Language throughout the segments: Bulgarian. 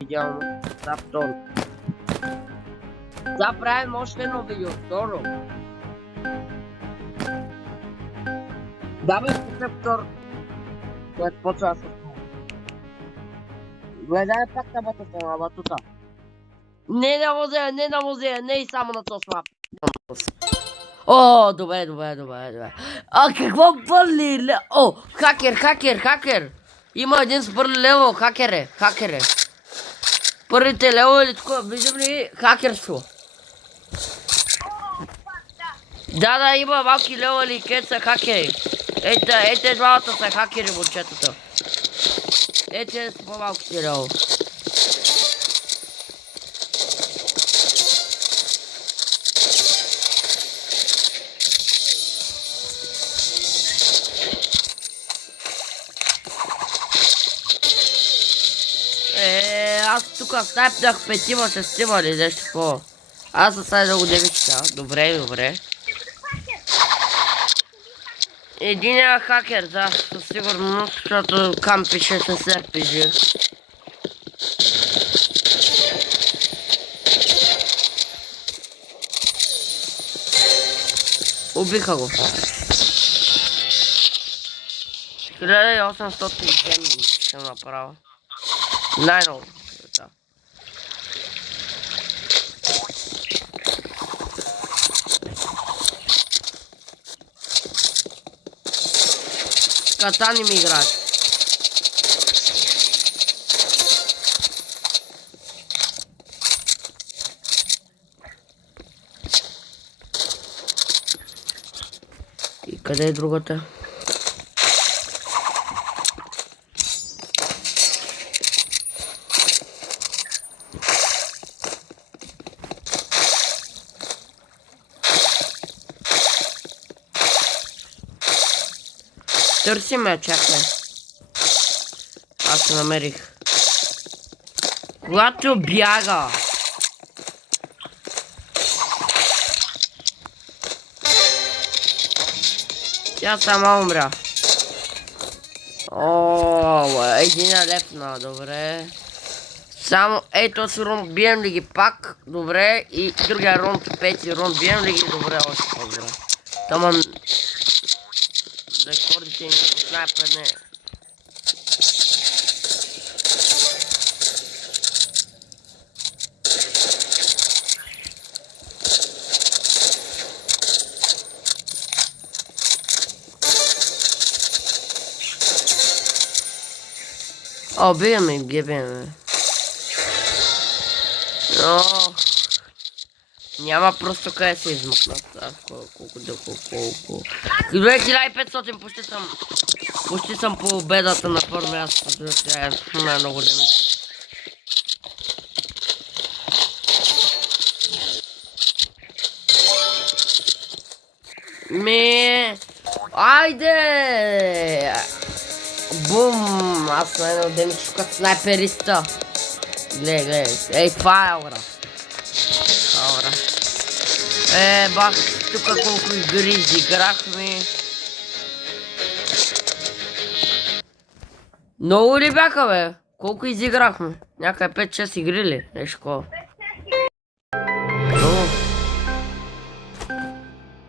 Идеално. За второ. Да, правим още едно видео. Второ. Давай тук второ. Което почва с това. Гледай пак на батута. Не на музея, не на музея, не и само на то слаб. О, добре. А какво бърли? О, хакер. Има един с бърли лево, хакер е. Първите лево или такова, виждам ли хакерство? Да, има малки лево или кет са хакери. Ете двамата са хакери, момчетата. Ете са по-малките лево. Аз тук снайпнах 5-6 или нещо такова. Аз съм сега много девичка. Добре. Единият хакер, да, със сигурност, защото кам пише с RPG. Убиха го. 1800 геми ще направя. Най-ново. Да. Катани ми играят. И къде е другата? Търси ме, чакай. Аз се намерих. Когато бяга. Тя сама умря. О, един лепна, добре. Само, ето си рунд, бием ли ги пак? Добре. И другия рунд, пети рунд, бием ли ги? Добре, още по-добре. Таман... Рекордите ни по снайпер не. О, биеме, гибеме. Но... Няма просто къде се измъкнат. Колко. 2500 почти съм по победата на първо място. Тя е много демет. Айде! Бум! Аз съм едно демечко като снайпериста. Гледай. Ей, това е аура. Бах, тук колко игри изиграхме. Много ли бяха, бе? Колко изиграхме? Някъде 5-6 игри ли? Нещо такова.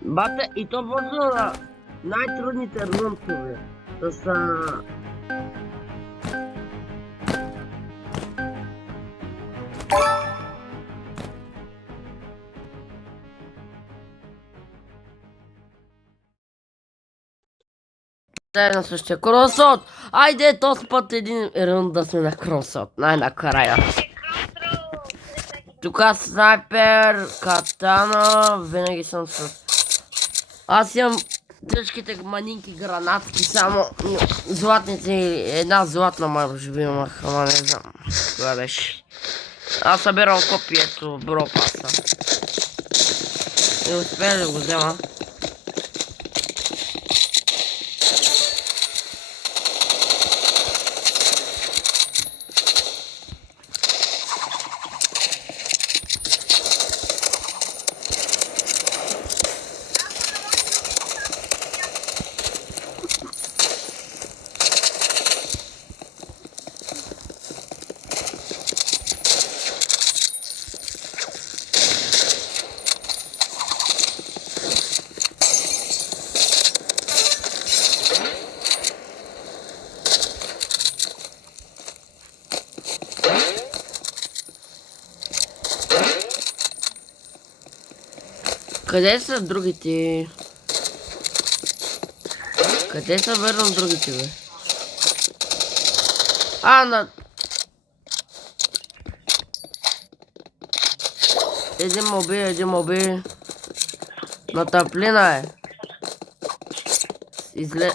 Бате, и то просто най-трудните рунтове. С... на същия кросот. Айде, този път един рунд да сме на кросот. Най-накрая. Тук снайпер, катана, винаги съм с... Аз имам тъжките манинки гранатки, само златните, една златна може би имах, ама не знам кога беше. Аз събирам копието, бропаса. И успея да го взема. Къде са другите? Къде са верно другите, бе? На... Един моби. На топлина е.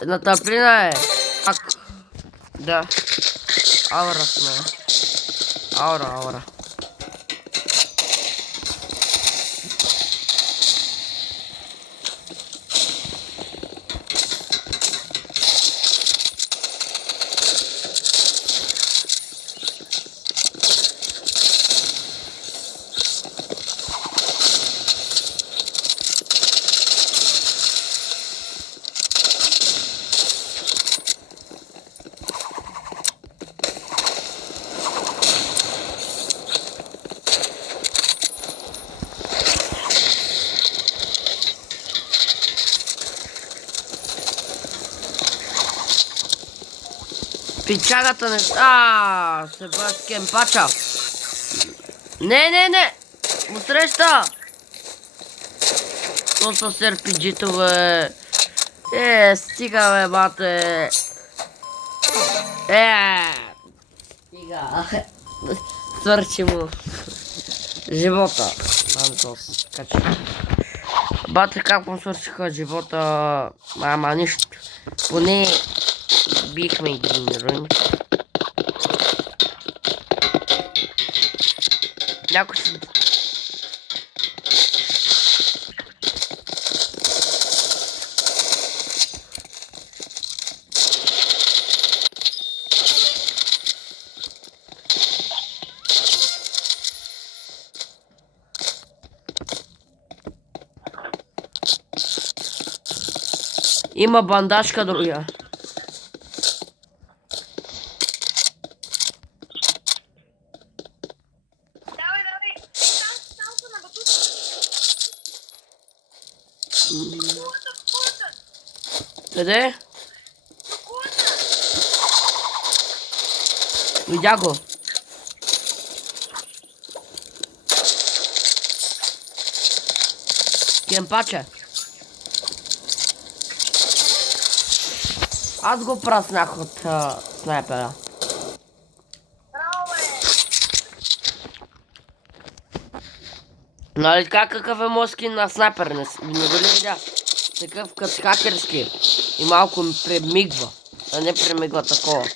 На топлина е. Да. Аура сме. Аура. Пичагата не... Себастиан Пача. Не! Му среща! То са серпиджито, бе. Стига, бе, бате. Стига. Свърши му живота. Антос, качи. Бате, как му свършиха живота? Ама нищо. Поне бихме един рън. Някой си... Има бандажка другия. Къде? Видя го. Кемпаче. Аз го праснах от снайпера. Нали какъв е москин на снайпер? Не го ли видя? Такъв като хакерски. И малко ми премигва. А не премигва такова.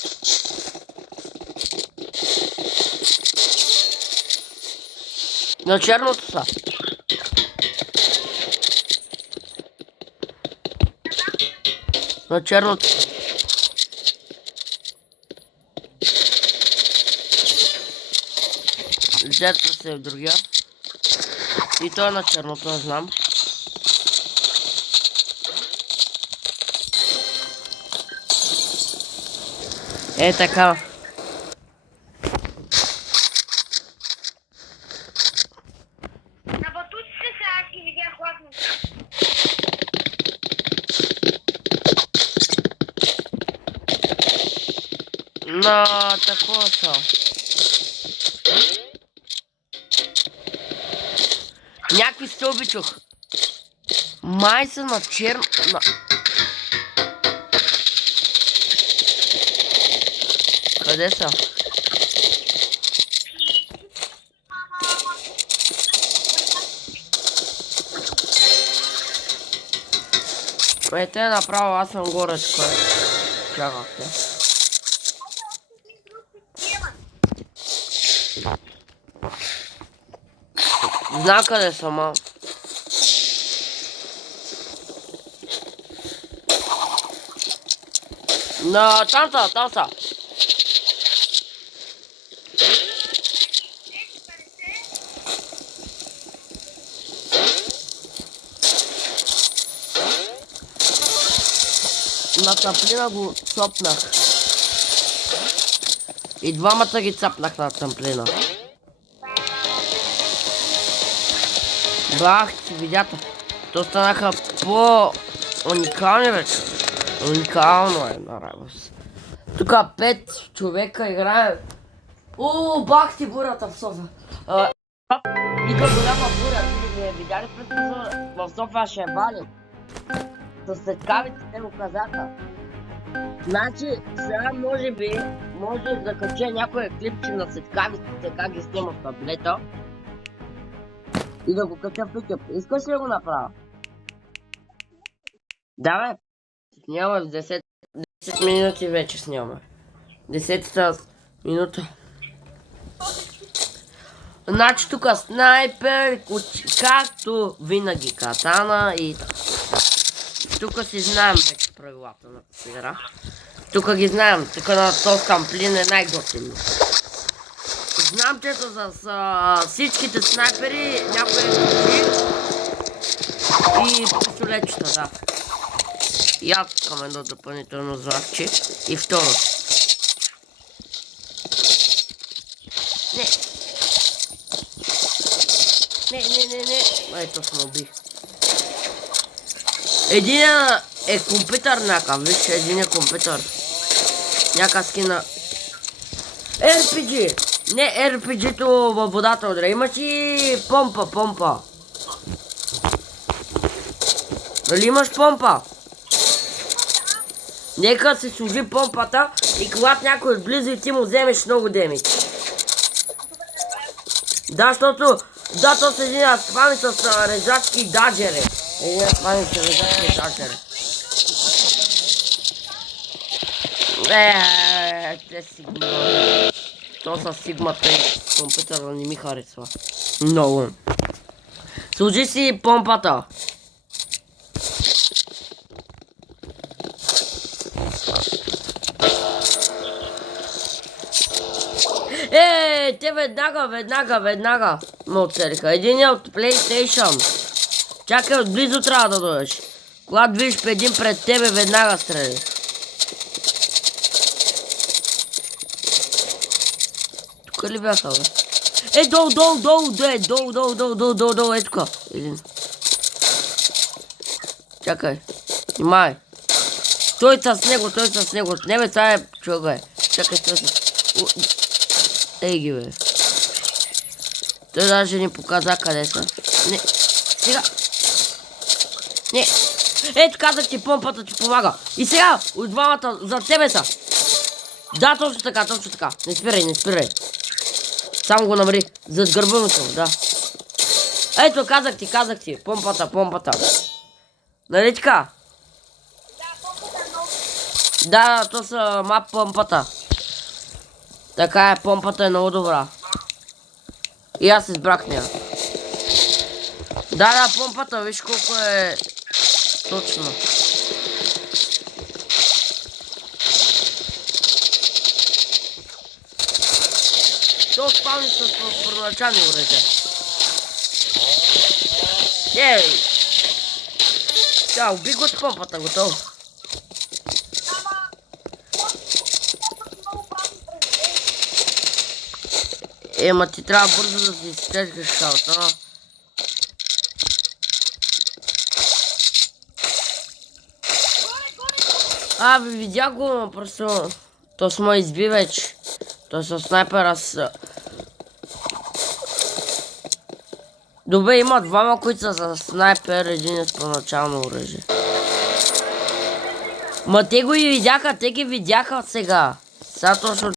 На черното са. На черното са. Жетва се в другия. И той е на черното, не знам. Така. На батутите сега ги видях ладно. На такова са. Някакви стълби чух. Май са на черно... Къде са? Те направо, аз съм горе тук. Чакахте. Знам къде съм, а. Там са. На тъмплина го цопнах. И двамата ги цапнах на тъмплина. Бах, си видята. То станаха по-уникални вече. Уникално е на работа. Тук 5 човека играем. Бах ти бурята в София. Идва голяма буря. Не видяли пред прозора? В София ще е вален. С светкавиците му казаха. Значи, сега може да кача някое клипче на светкавиците, как ги снима в таблета. И да го кача в YouTube. Искаш ли да го направя? Да, бе. Снимаме в 10 минути вече снимаме. 10-та минута. Значи тук снайпер, както винаги катана и така. Тук си знаем вече правилата на игра. Тук ги знаем, тук на този камплин е най-готин. Знам, че с всичките снайпери някой е и пистолетчета, да. И аз искам едно допълнително златче. И второ. Не. Ето сме убих. Един е компютър някакъв, виж, един е компютър. Някакъв скина. RPG! Не, RPG-то във водата удра. Имаш и помпа. Дали имаш помпа? Нека се служи помпата и когато някой отблизо и ти му вземеш много демидж. Да, защото... Да, то са един спами с резачки даджери. Един спами с резачки даджери. Те сигма. То са сигмата и компютъра не ми харесва. Много. Служи си помпата. Те веднага ме отцелиха. Един е от PlayStation. Чакай, отблизо трябва да дойдеш. Когато видиш един пред тебе, веднага стреляй. Тук ли бяха, бе? Долу, е тука. Един. Чакай. Внимай. Той с него. Не бе, това е човек, бе. Чакай, Ей ги, бе. Той даже не показа къде са. Не. Сега. Не. Ето казах ти, помпата ти помага. И сега, от двамата за тебе са. Да, точно така. Не спирай. Само го намери. Зад гърба му съм, да. Ето, казах ти. Помпата. Нали така? Да, то са мап помпата. Така е, помпата е много добра. И аз избрах нея. Да, помпата, виж колко е точно. То спавни с първоначални оръжия. Да, уби го с помпата, готово. Ема ти трябва бързо да си изтежкаш шалта. Видях го, но просто... То с мой изби вече. То с снайпера с... Добре, има двама, които са за снайпер, един е с първоначално оръжие. Ма те го и видяха, те ги видяха сега. Сега точно